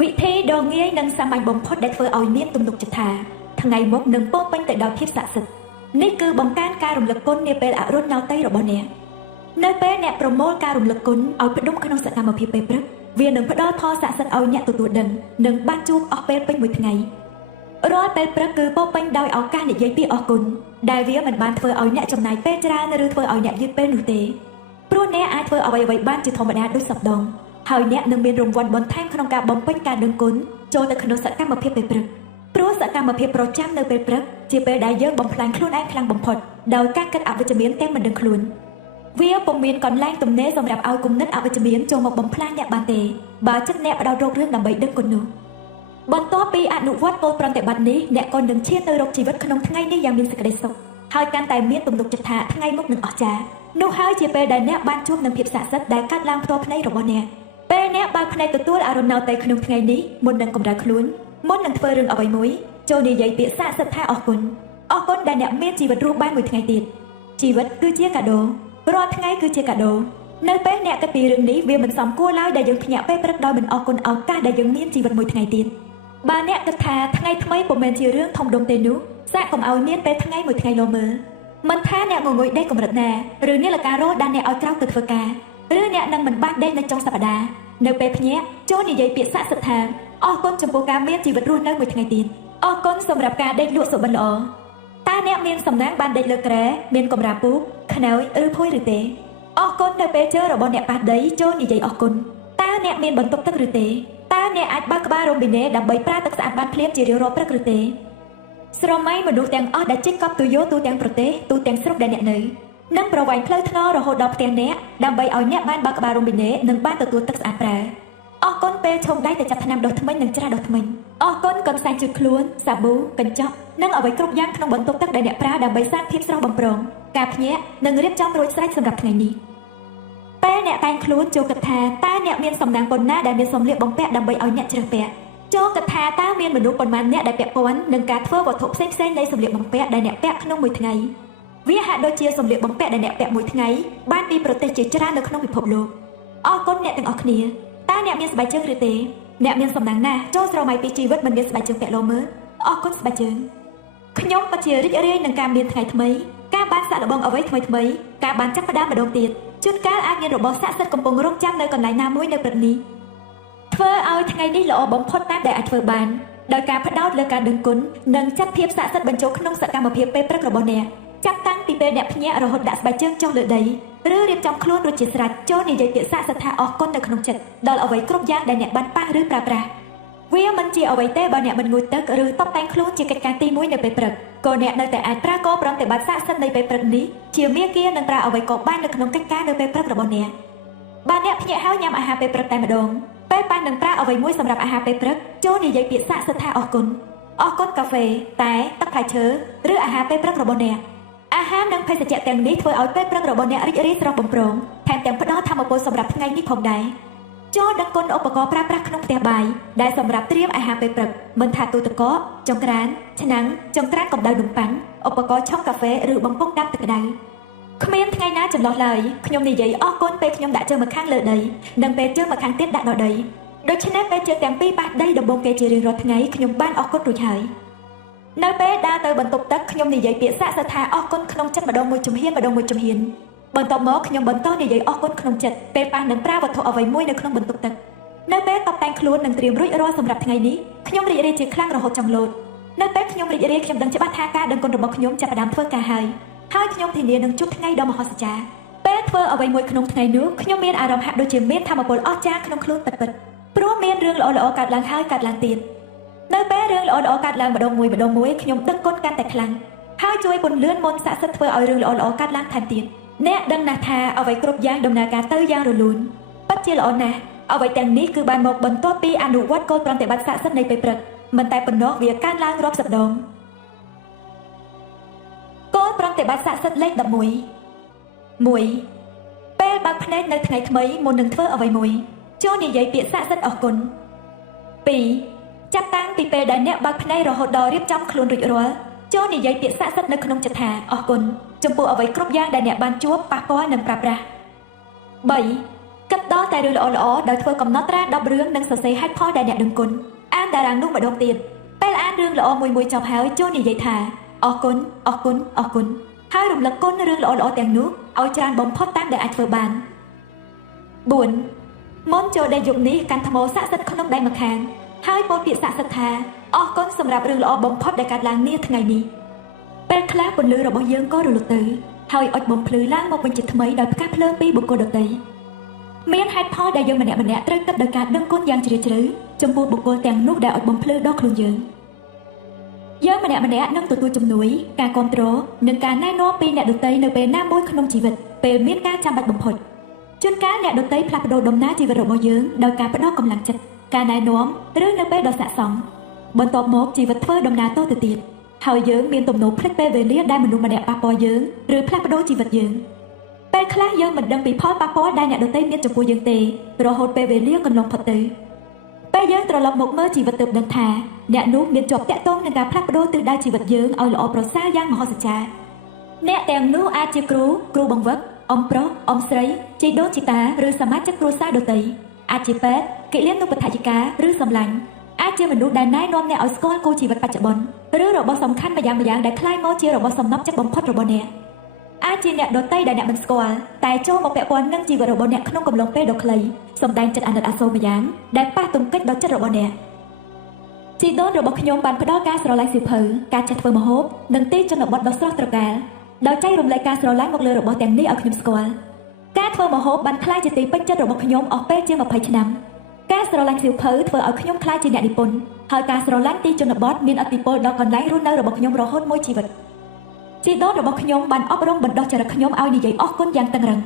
វិធីដ៏ងាយនិងសាមញ្ញបំផុតដែលធ្វើឲ្យមានទំនុកចិត្តថាថ្ងៃមុខនឹងពោរពេញទៅដោយភាពស័ក្តិសិទ្ធិនេះគឺបង្កើនការរំលឹកគុណនាពេលអរុណោទ័យរបស់អ្នកនៅពេលអ្នកប្រមូលការរំលឹកគុណឲ្យផ្ដុំក្នុងសកម្មភាពពេលព្រឹកវានឹងផ្ដល់ផលស័ក្តិសិទ្ធិឲ្យអ្នកទទួលដឹងនិងបានជួបអស់ពេលពេញមួយថ្ងៃរាល់ពេលព្រឹកគឺពោរពេញដោយឱកាសនិយាយពីអរគុណដែលវាមិនបានធ្វើឲ្យអ្នកចំណាយពេលច្រើនឬធ្វើឲ្យអ្នកយឺតពេលនោះទេព្រោះអ្នកអាចធ្វើអ្វីៗបានជាធម្មតាដូចសប្ដងហើយអ្នកនឹងមានរង្វាន់បន្ថែមក្នុងការបំពេញការដឹងគុណចូលទៅក្នុងសកម្មភាពពេលព្រឹកព្រោះសកម្មភាពប្រចាំនៅពេលព្រឹកជាពេលដែលយើងបំផ្លាញខ្លួនឯងខ្លាំងបំផុតដោយការគិតអវិជ្ជមានទាំងមិនដឹងខ្លួនវាពុំមានកន្លែងទំនេរសម្រាប់ឲ្យគំនិតអវិជ្ជមានចូលមកបំផ្លាញអ្នកបានទេបើចិត្តអ្នកផ្ដោតរករឿងដើម្បីដឹងគុណនោះបន្ទាប់ពីអនុវត្តគោលប្រតិបត្តិនេះអ្នកក៏នឹងឈានទៅរកជីវិតក្នុងថ្ងៃនេះយ៉ាងមានសេចក្តីសុខហើយកាន់តែមានទំនុកចិត្តថាថ្ងៃមុខនឹងអស្ចារ្យនោះហើយជាពេលដែលអ្នកបានជួបនឹងភាពស័ក្តិសិទ្ធិដែលកើតឡើងផ្ទាល់ភ្នែករបស់អ្នកពេលអ្នកបើកភ្នែកទទួលអរុណោទ័យក្នុងថ្ងៃនេះមុននឹងកម្រើកខ្លួនមុននឹងធ្វើរឿងអ្វីមួយចូលនិយាយពាក្យស័ក្តិសិទ្ធិថាអរគុណដែលអ្នកមានជីវិតរស់បានមួយថ្ងៃទៀតជីវិតគឺជាកាដូរាល់ថ្ងៃគឺជាកាដូនៅពេលអ្នកគិតពីរឿងនេះវាមិនសមគួរឡើយដែលយើងភ្ញាក់ពេលព្រឹកដោយមិនអរគុណឱកាសដែលយើងមានជីវិតមួយថ្ងៃទៀតបើអ្នកគិតថាថ្ងៃថ្មីពុំមែនជារឿងធំដុំទេនោះសាកកុំឲ្យមានពេលថ្ងៃមួយថ្ងៃលោមើលមិនថាអ្នកងងុយដេកកម្រិតណាឬនាឡិការោដែលអ្នកឲ្យក្រោកទៅធ្វើការឬអ្នកនឹងមិនបានដេកនៅចុងសប្តាហ៍នៅពេលភ្ញាក់ចូលនិយាយពាក្យស័ក្តិសិទ្ធិថាអរគុណចំពោះការមានជីវិតរស់នៅមួយថ្ងៃទៀតអរគុណសម្រាប់ការដេកលក់សុបិនល្អតើអ្នកមានសំណាងបានដេកលើគ្រែមានកម្រាលពូកខ្នើយឬភួយឬទេអរគុណនៅពេលជើរបស់អ្នកប៉ះដីចូលនិយាយអរគុណតើអ្នកមានបន្ទប់ទឹកឬទេតើអ្នកអាចបើកក្បាលរ៉ូប៊ីណេដើម្បីប្រើទឹកស្អាតបានភ្លាមជារៀងរាល់ព្រឹកឬទេស្រមៃមនុស្សទាំងអស់ដែលជិះកប់ទូយោទូទាំងប្រទេសទូទាំងស្រុកដែលអ្នកនៅនិងប្រវែងផ្លូវថ្នល់រហូតដល់ផ្ទះអ្នកដើម្បីឲ្យអ្នកបានបើកក្បាលរ៉ូប៊ីណេនិងបានទទួលទឹកស្អាតប្រើអរគុណពេលឆុងដៃទៅចាប់ថ្នាំដុសធ្មេញនិងច្រាសដុសធ្មេញអរគុណកន្សែងជូតខ្លួនសាប៊ូកញ្ចក់និងអ្វីគ្រប់យ៉ាងក្នុងបន្ទប់ទឹកដែលអ្នកប្រើដើម្បីសាងភាពស្រស់បំព្រងការភ្ញាក់និងរៀបចំរួចស្រេចសម្រាប់ថ្ងៃនេះពេលអ្នកតែងខ្លួនចូលគិតថាតើអ្នកមានសំណាងប៉ុណ្ណាដែលមានសម្លៀកបំពាក់ដើម្បីឲ្យអ្នកជ្រើសពាក់ចូលគិតថាតើមានមនុស្សប៉ុន្មានអ្នកដែលពាក់ព័ន្ធនឹងការធ្វើវត្ថុផ្សេងៗនៃសម្លៀកបំពាក់ដែលអ្នកពាក់ក្នុងមួយថ្ងៃវាហាក់ដូចជាសម្លៀកបំពាក់ដែលអ្នកពាក់មួយថ្ងៃបានពីប្រទេសជាច្រើននៅក្នុងពិភពលោកអរគុណអ្នកទាំងអស់គ្នាតើអ្នកមានស្បែកជើងឬទេអ្នកមានសំណាងណាស់ចូលស្រមៃពីជីវិតមិនមានស្បែកជើងពាក់លោមើលអរគុណស្បែកជើងខ្ញុំពិតជារីករាយនឹងការមានថ្ងៃថ្មីការបានសាកល្បងអ្វីថ្មីៗការបានចាប់ផ្ដើមម្ដងទៀតជួនកាលអាចមានរបស់ស័ក្តិសិទ្ធិកំពុងរង់ចាំនៅកន្លែងណាមួយនៅព្រឹកនេះធ្វើឲ្យថ្ងៃនេះល្អបំផុតតាមដែលអាចធ្វើបានដោយការផ្ដោតលើការដឹងគុណនិងចាត់ភាពស័ក្តិសិទ្ធិបញ្ចូលក្នុងសកម្មភាពពេលព្រឹករបស់អ្នកចាប់តាំងពីពេលអ្នកភ្ញាក់រហូតដាក់ស្បែកជើងចុះលើដីឬរៀបចំខ្លួនរួចជាស្រេចចូលនិយាយពាក្យស័ក្តិសិទ្ធិថាអរគុណនៅក្នុងចិត្តដល់អ្វីគ្រប់យ៉ាងដែលអ្នកបានប៉ះឬប្រើប្រាស់វាមិនជាអ្វីទេបើអ្នកមិនងូតទឹកឬតុបតែងខ្លួនជាកិច្ចការទី1នៅពេលព្រឹកក៏អ្នកនៅតែអាចប្រើគោប្រំតែបាត់ស័ក្តិសិទ្ធិនៃពេលព្រឹកនេះជាមាគ៌ានឹងប្រើអ្វីក៏បាននៅក្នុងកិច្ចការនៅពេលព្រឹករបស់អ្នកបើអ្នកភ្ញាក់ហើយញ៉ាំអាហារពេលព្រឹកតែម្ដងពេលប៉ះនឹងប្រើអ្វីមួយសម្រាប់អាហារពេលព្រឹកចូលនិយាយពាក្យស័ក្តិសិទ្ធិថាអរគុណកាហ្វេតែទឹកផ្លែឈើឬអាហារពេលព្រឹករបស់អ្នកអាហារនិងភេសជ្ជៈទាំងនេះធ្វើឲ្យពេលព្រឹករបស់អ្នករីករាយស្រស់បំព្រងថែមទាំងផ្ដល់ថាមពលសម្រាប់ថ្ងៃនេះផងដែរចូលដឹងគុណឧបករណ៍ប្រើប្រាស់ក្នុងផ្ទះបាយដែលសម្រាប់ត្រៀមអាហារពេលព្រឹកមិនថាទូទឹកកកចង្ក្រានឆ្នាំងចង្ក្រានកម្ដៅនំប៉័ងឧបករណ៍ឆុងកាហ្វេឬបំពង់ដាំទឹកក្ដៅគ្មានថ្ងៃណាចន្លោះឡើយខ្ញុំនិយាយអរគុណពេលខ្ញុំដាក់ជើងម្ខាងលើដីនិងពេលជើងម្ខាងទៀតដាក់ដល់ដីដូច្នេះពេលជើងទាំងពីរប៉ះដីដំបូងគេជារៀងរាល់ថ្ងៃខ្ញុំបានអរគុណរួចហើយនៅពេលដើរទៅបន្ទប់ទឹកខ្ញុំនិយាយពាក្យស័ក្តិសិទ្ធិថាអរគុណក្នុងចិត្តម្ដងមួយជំហានបន្ទាប់មកខ្ញុំបន្តនិយាយអរគុណក្នុងចិត្តពេលប៉ះនឹងប្រើវត្ថុអ្វីមួយនៅក្នុងបន្ទប់ទឹកនៅពេលតុបតែងខ្លួននិងត្រៀមរួចរាល់សម្រាប់ថ្ងៃនេះខ្ញុំរីករាយជាខ្លាំងរហូតចង់លោតនៅពេលខ្ញុំរីករាយខ្ញុំដឹងច្បាស់ថាការដឹងគុណរបស់ខ្ញុំចាប់ផ្ដើមធ្វើការហើយខ្ញុំធានានឹងជួបថ្ងៃដ៏មហិច្ឆតាពេលធ្វើអ្វីមួយក្នុងថ្ងៃនោះខ្ញុំមានអារម្មណ៍ហាក់ដូចជាមានថាមពលអស្ចារ្យក្នុងខ្លួនពិតៗព្រោះមានរឿងល្អៗកើតឡើងហើយកើតឡើងទៀតនៅពេលរឿងល្អៗកើតឡើងម្ដងមួយខ្ញុំដឹងគុណកាន់តែខ្លាំងហើយជួយពន្លឿនមន្តស័ក្តិសិទ្ធិធ្វើឲ្យរឿងល្អៗកើតឡើងថែមទៀតអ្នកដឹងណាស់ថាអ្វីគ្រប់យ៉ាងដំណើរការទៅយ៉ាងរលូនពិតជាល្អណាស់អ្វីទាំងនេះគឺបានមកបន្ទាប់ពីអនុវត្តគោលប្រតិបត្តិស័ក្តិសិទ្ធិនៃពេលព្រឹកមិនតែប៉ុណ្ណោះវាកើតឡើងរាប់សិបដងគោលប្រតិបត្តិស័ក្តិសិទ្ធិលេខ11 1ពេលបើកភ្នែកនៅថ្ងៃថ្មីមុននឹងធ្វើអ្វីមួយចូលនិយាយពាក្យស័ក្តិសិទ្ធិអរគុណ2ចាប់តាំងពីពេលដែលអ្នកបើកភ្នែករហូតដល់រៀបចំខ្លួនរួចរាល់ចូលនិយាយពាក្យស័ក្តិសិទ្ធិនៅក្នុងចិត្តថាអរគុណចំពោះអ្វីគ្រប់យ៉ាងដែលអ្នកបានជួបប៉ះពាល់និងប្រើប្រាស់3 គិតដល់តែរឿងល្អៗដោយធ្វើកំណត់ត្រា10រឿងនិងសរសេរហេតុផលដែលអ្នកដឹងគុណអានតារាងនោះម្ដងទៀតពេលអានរឿងល្អមួយចប់ហើយចូលនិយាយថាអរគុណអរគុណអរគុណហើយរំលឹកគុណរឿងល្អៗទាំងនោះឲ្យច្រើនបំផុតតាមដែលអាចធ្វើបាន4មុនចូលដេកយប់នេះកាន់ថ្មស័ក្តិសិទ្ធិក្នុងដៃម្ខាងហើយពោលពាក្យស័ក្តិសិទ្ធិថាអរគុណសម្រាប់រឿងល្អបំផុតដែលកើតឡើងនាថ្ងៃនេះពេលខ្លះពន្លឺរបស់យើងក៏រលត់ទៅហើយអុចបំភ្លឺឡើងមកវិញជាថ្មីដោយផ្កាភ្លើងពីបុគ្គលដទៃមានហេតុផលដែលយើងម្នាក់ត្រូវគិតដោយការដឹងគុណយ៉ាងជ្រាលជ្រៅចំពោះបុគ្គលទាំងនោះដែលអុចបំភ្លឺដល់ខ្លួនយើងម្នាក់នឹងទទួលជំនួយការគ្រប់គ្រងនិងការណែនាំពីអ្នកដទៃនៅពេលណាមួយក្នុងជីវិតពេលមានការចាំបាច់បំផុតជួនកាលអ្នកដទៃផ្លាស់ប្ដូរដំណើរជីវិតរបស់យើងដោយការផ្ដល់កម្លាំងចិត្តការណែនាំឬនៅពេលដ៏ស័ក្តិសមបន្ទាប់មកជីវិតធ្វើដំណើរតទៅទៀតហើយយើងមានទំនោរភ្លេចពេលវេលាដែលមនុស្សម្នាក់ប៉ះពាល់យើងឬផ្លាស់ប្ដូរជីវិតយើងពេលខ្លះយើងមិនដឹងពីផលប៉ះពាល់ដែលអ្នកដទៃមានចំពោះយើងទេរហូតពេលវេលាកន្លងផុតទៅពេលយើងត្រឡប់មកមើលជីវិតទើបដឹងថាអ្នកនោះមានជាប់តាក់ទងនឹងការផ្លាស់ប្ដូរទិសដៅជីវិតយើងឲ្យល្អប្រសើរយ៉ាងមហិច្ឆតាអ្នកទាំងនោះអាចជាគ្រូបង្វឹកអ៊ំប្រុសអ៊ំស្រីជីដូនជីតាឬសមាជិកគ្រួសារដទៃអាចជាពេទ្យគិលានុបដ្ឋាយិកាឬសម្លាញ់អាចជាមនុស្សដែលណែនាំអ្នកឲ្យស្គាល់គោលជីវិតបច្ចុប្បន្នឬរបស់សំខាន់ម្យ៉ាងដែលคล้ายមកជារបស់សំណប់ចិត្តបំផុតរបស់អ្នកអាចជាអ្នកដទៃដែលអ្នកមិនស្គាល់តែចូលមកពាក់ព័ន្ធនឹងជីវិតរបស់អ្នកក្នុងកំឡុងពេលដ៏ខ្លីសម្ដែងចិត្តអាណិតអាសូរម្យ៉ាងដែលប៉ះទង្គិចដល់ចិត្តរបស់អ្នកជីដូនរបស់ខ្ញុំបានផ្ដល់ការស្រឡាញ់សៀវភៅការចេះធ្វើម្ហូបនិងទីជនបទដ៏ស្រស់ត្រកាលដោយចែករំលែកការស្រឡាញ់មកលើរបស់ទាំងនេះឲ្យខ្ញុំស្គាល់ការធ្វើម្ហូបបានក្លាយជាទីពេញចិត្តរបស់ខ្ញុំអស់ពេលជា20ឆ្នាំការស្រឡាញ់សៀវភៅធ្វើឲ្យខ្ញុំក្លាយជាអ្នកនិពន្ធហើយការស្រឡាញ់ទីជនបទមានឥទ្ធិពលដល់កន្លែងរស់នៅរបស់ខ្ញុំរហូតមួយជីវិតជីដូនរបស់ខ្ញុំបានអប់រំបណ្ដុះចរិតខ្ញុំឲ្យនិយាយអរគុណយ៉ាងតឹងរ៉ឹង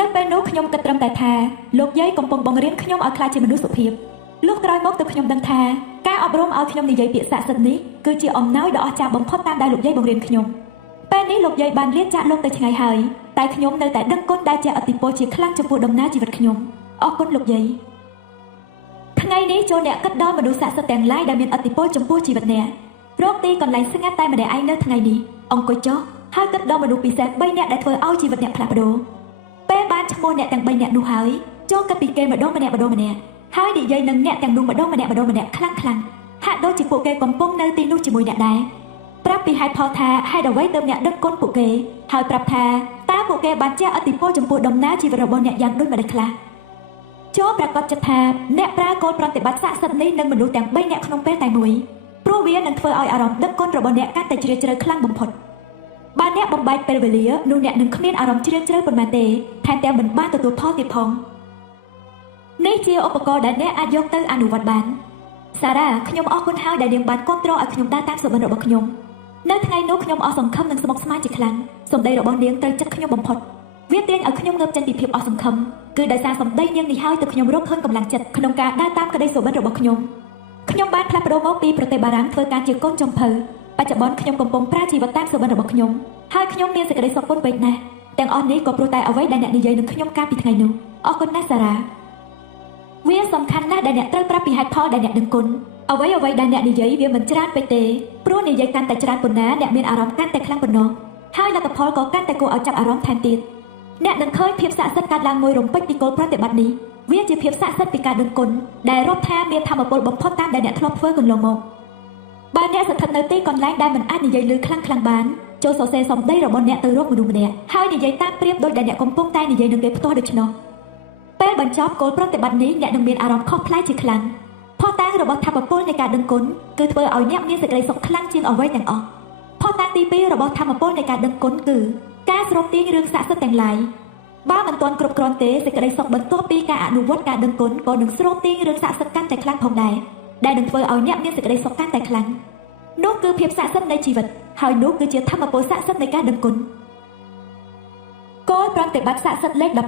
នៅពេលនោះខ្ញុំគិតត្រឹមតែថាលោកយាយកំពុងបង្រៀនខ្ញុំឲ្យក្លាយជាមនុស្សសុភាពលុះក្រោយមកទើបខ្ញុំដឹងថាការអប់រំឲ្យខ្ញុំនិយាយពាក្យស័ក្តិសិទ្ធិនេះគឺជាអំណោយដ៏អស្ចារ្យបំផុតតាមដែលលោកយាយបង្រៀនខ្ញុំពេលនេះលោកយាយបានលាចាកលោកទៅឆ្ងាយហើយតែខ្ញុំនៅតែដឹងគុណដែលជាឥទ្ធិពលជាខ្លាំងចំពោះដំណើរជីវិតខ្ញុំអរគុណលោកយាយថ្ងៃនេះចូលអ្នកគិតដល់មនុស្សស័ក្តិសិទ្ធិទាំងឡាយដែលមានឥទ្ធិពលចំពោះជីវិតអ្នករកទីកន្លែងស្ងាត់តែម្នាក់ឯងនៅថ្ងៃនេះអង្គុយចុះហើយគិតដល់មនុស្សពិសេស3នាក់ដែលធ្វើឲ្យជីវិតអ្នកផ្លាស់ប្ដូរពេលបានឈ្មោះអ្នកទាំង3នាក់នោះហើយចូលគិតពីគេម្ដងម្នាក់ហើយនិយាយនឹងអ្នកទាំងនោះម្ដងម្នាក់ខ្លាំងហាក់ដូចជាពួកគេកំពុងនៅទីនោះជាមួយអ្នកដែរប្រាប់ពីហេតុផលថាហេតុអ្វីទើបអ្នកដឹកគុណពួកគេហើយប្រាប់ថាតើពួកគេបានជះឥទ្ធិពលចំពោះដំណើរជីវិតរបស់អ្នកយ៉ាងដូចម្តេចខ្លះចូលប្រកាសចិត្តថាអ្នកប្រើគោលប្រតិបត្តិស័ក្តិសិទ្ធិនេះនឹងមនុស្សទាំង3នាក់ក្នុងពេលតែមួយព្រោះវានឹងធ្វើឲ្យអារម្មណ៍ដឹកគុណរបស់អ្នកកាន់តែជ្រាលជ្រៅខ្លាំងបំផុតបើអ្នកបំបែកពេលវេលានោះអ្នកនឹងគ្មានអារម្មណ៍ជ្រាលជ្រៅប៉ុន្មានទេថែមទាំងមិនបានទទួលផលទៀតផងនេះជាឧបករណ៍ដែលអ្នកអាចយកទៅអនុវត្តបានសារ៉ាខ្ញុំអរគុណហើយដែលនាងបានគ្រប់គ្រងឲ្យខ្ញុំដើរតាមសុបិនរបស់ខ្ញុំនៅថ្ងៃនោះខ្ញុំអស់សង្ឃឹមនិងស្មុគស្មាញជាខ្លាំងសម្ដីរបស់នាងត្រូវចិត្តខ្ញុំបំផុតវាទាញឲ្យខ្ញុំងើបចេញពីភាពអស់សង្ឃឹមគឺដោយសារសម្ដីនាងនេះហើយទើបខ្ញុំរកឃើញកម្លាំងចិត្តក្នុងការដើរតាមក្តីសុបិនរបស់ខ្ញុំបានផ្លាស់ប្ដូរមកពីប្រទេសបារាំងធ្វើការជាកូនចំភៅបច្ចុប្បន្នខ្ញុំកំពុងប្រើជីវិតតាមសុបិនរបស់ខ្ញុំហើយខ្ញុំមានសេចក្តីសុខពុនពេកណាស់ទាំងអស់នេះក៏ព្រោះតែអ្វីដែលអ្នកនិយាយនឹងខ្ញុំកាលពីថ្ងៃនោះអរគុណណាស់សារ៉ាវាសំខាន់ណាស់ដែលអ្នកត្រូវប្រាប់ពីហេតុផលដែលអ្នកដឹងគុណអ្វីដែលអ្នកនិយាយវាមិនច្រើនពេកទេព្រោះនិយាយកាន់តែច្រើនប៉ុណ្ណាអ្នកមានអារម្មណ៍កាន់តែខ្លាំងប៉ុណ្ណោះហើយលទ្ធផលក៏កាន់តែគួរឲ្យចាប់អារម្មណ៍ថែមទៀតអ្នកនឹងឃើញភាពស័ក្តិសិទ្ធិកើតឡើងមួយរំពេចពីគោលប្រតិបត្តិនេះវាជាភាពស័ក្តិសិទ្ធិពីការដឹងគុណដែលរាប់ថាមានធម៌ពលបំផុតតាមដែលអ្នកធ្លាប់ធ្វើកន្លងមកបើអ្នកស្ថិតនៅទីកន្លែងដែលមិនអាចនិយាយឮខ្លាំងបានចូលសរសេរសម្ដីរបស់អ្នកទៅរកមនុស្សម្នាក់ហើយនិយាយតាមប្រៀបដូចដែលអ្នកកំពុងតែនិយាយនឹងគេផ្ទាល់ដូច្នោះពេលបញ្ចប់គោលប្រតិបត្តិនេះអ្នកនឹងមានអារម្មណ៍ខុសប្លែកជាខ្លាំងផុសតាងរបស់ធម៌ពលនៃការដឹងគុណគឺធ្វើឲ្យអ្នកមានសេចក្តីសុខខ្លាំងជាងអ្វីទាំងអស់ផុសតាងទី2របស់ធម៌ពលនៃការដឹងគុណគឺការស្រូបទាញរឿងស័ក្តិសិទ្ធិទាំងឡាយបើមិនទាន់គ្រប់គ្រាន់ទេសេចក្តីសុខបន្ទាប់ពីការអនុវត្តការដឹងគុណក៏នឹងស្រូបទាញរឿងស័ក្តិសិទ្ធិកាន់តែខ្លាំងផងដែរដែលនឹងធ្វើឲ្យអ្នកមានសេចក្តីសុខកាន់តែខ្លាំងនោះគឺភាពស័ក្តិសិទ្ធិនៃជីវិតហើយនោះគឺជាធម៌ពលស័ក្តិសិទ្ធិនៃការដឹងគុណគោលប្រតិបត្តិស័ក្តិសិទ្ធិលេខ12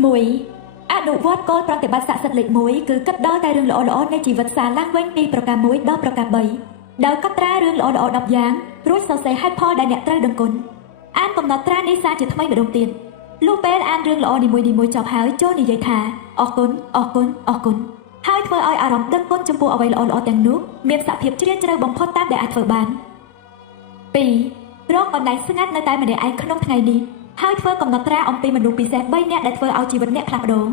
1. អនុវត្តគោលប្រតិបត្តិស័ក្តិសិទ្ធិលេខ1គឺគិតដល់តែរឿងល្អៗនៃជីវិតសារឡើងវិញពីប្រការ1ដល់ប្រការ3ដោយកត់ត្រារឿងល្អៗ10យ៉ាងរួចសរសេរហេតុផលដែលអ្នកត្រូវដឹងគុណអានកំណត់ត្រានេះសារជាថ្មីម្ដងទៀតលុះពេលអានរឿងល្អនីមួយៗចប់ហើយចូលនិយាយថាអរគុណហើយធ្វើឲ្យអារម្មណ៍ដឹងគុណចំពោះអ្វីល្អៗទាំងនោះមានសភាពជ្រាលជ្រៅបំផុតតាមដែលអាចធ្វើបាន 2. រកកន្លែងស្ងាត់នៅតែម្នាក់ឯងក្នុងថ្ងៃនេះ ហើយធ្វើកំណត់ត្រាអំពីមនុស្សពិសេស3នាក់ដែលធ្វើឲ្យជីវិតអ្នកផ្លាស់ប្ដូរ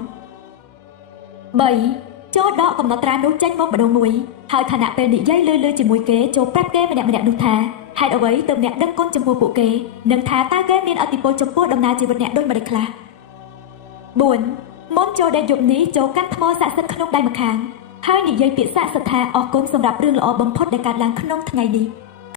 3ចូលដកកំណត់ត្រានោះចេញមកម្ដងមួយហើយខណៈពេលនិយាយលឺៗជាមួយគេចូលប្រាប់គេម្នាក់ៗនោះថាហេតុអ្វីទើបអ្នកដឹងគុណចំពោះពួកគេនិងថាតើគេមានឥទ្ធិពលចំពោះដំណើរជីវិតអ្នកដូចម្តេចខ្លះ4មុនចូលដេកយប់នេះចូលកាន់ថ្មស័ក្តិសិទ្ធិក្នុងដៃម្ខាងហើយនិយាយពាក្យស័ក្តិសិទ្ធិថាអរគុណសម្រាប់រឿងល្អបំផុតដែលកើតឡើងក្នុងថ្ងៃនេះ